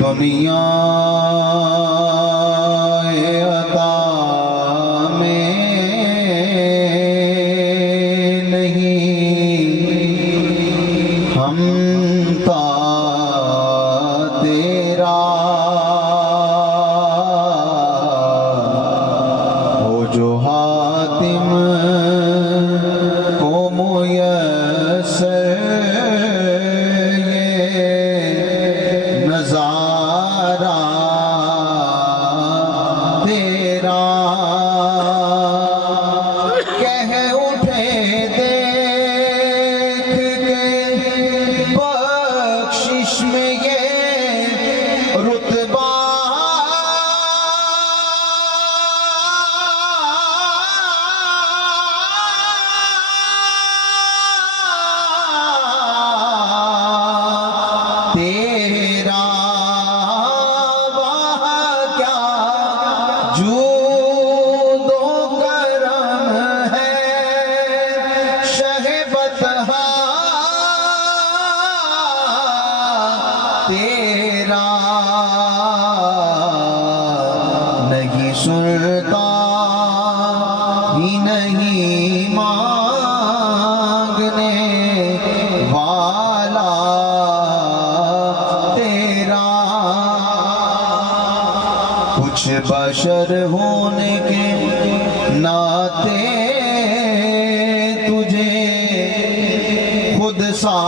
دنیا عطا میں نہیں، ہم تا تیرا ہو جو حاتم کو میسر نظارہ تیرا، کہہ اٹھے دیکھ کے بخشش میں یہ رتبہ، تیرا جود و کرم ہے شہ بطحا تیرا، نہیں سنتا ہی نہیں مانگنے والا تیرا، کچھ بشر ہونے کے ناطے تجھے خود سا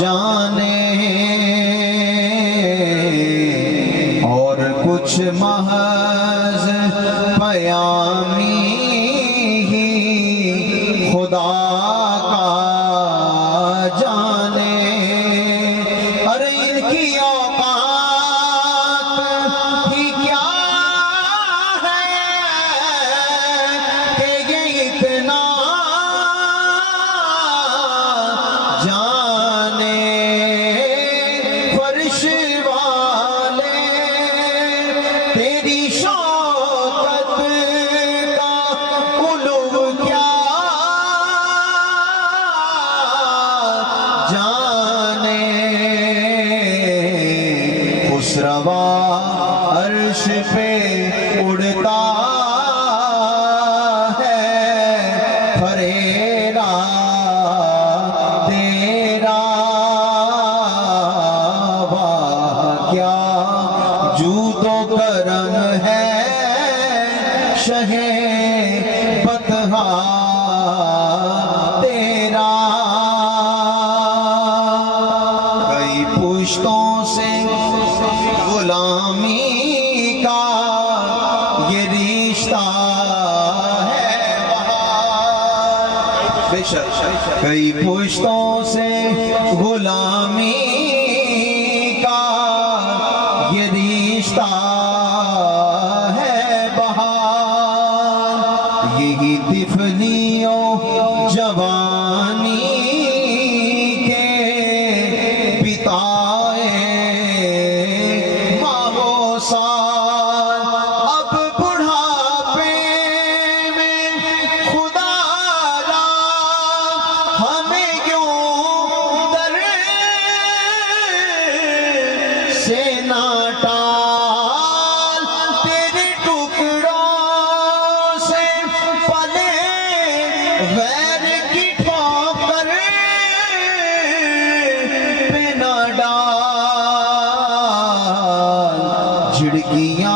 جانے، اور کچھ محض پیامی ہی خدا کا جانے، ارے ان کی اوقات ہی کیا ہے کہ یہ اتنا جانے، فرش والے تیری شوکت کا علو کیا جانے، خسروا عرش پہ اڑتا ہے پھریرا تیرا، واہ کیا جود و کرم ہے شہ بطحا تیرا، کئی پشتوں سے غلامی کا یہ رشتہ ہے بہار، بے شک کئی پشتوں سے غلامی کا یہ رشتہ ہے بہار، یہی طفلیوں جوانی کے بتائے ماہ و سال، اب بڑھاپے میں خدا را ہمیں یوں در سے نہ ٹال، تیرے ٹکڑوں سے پلے غیر کی ٹھوکر پہ نہ ڈال، جھڑکیاں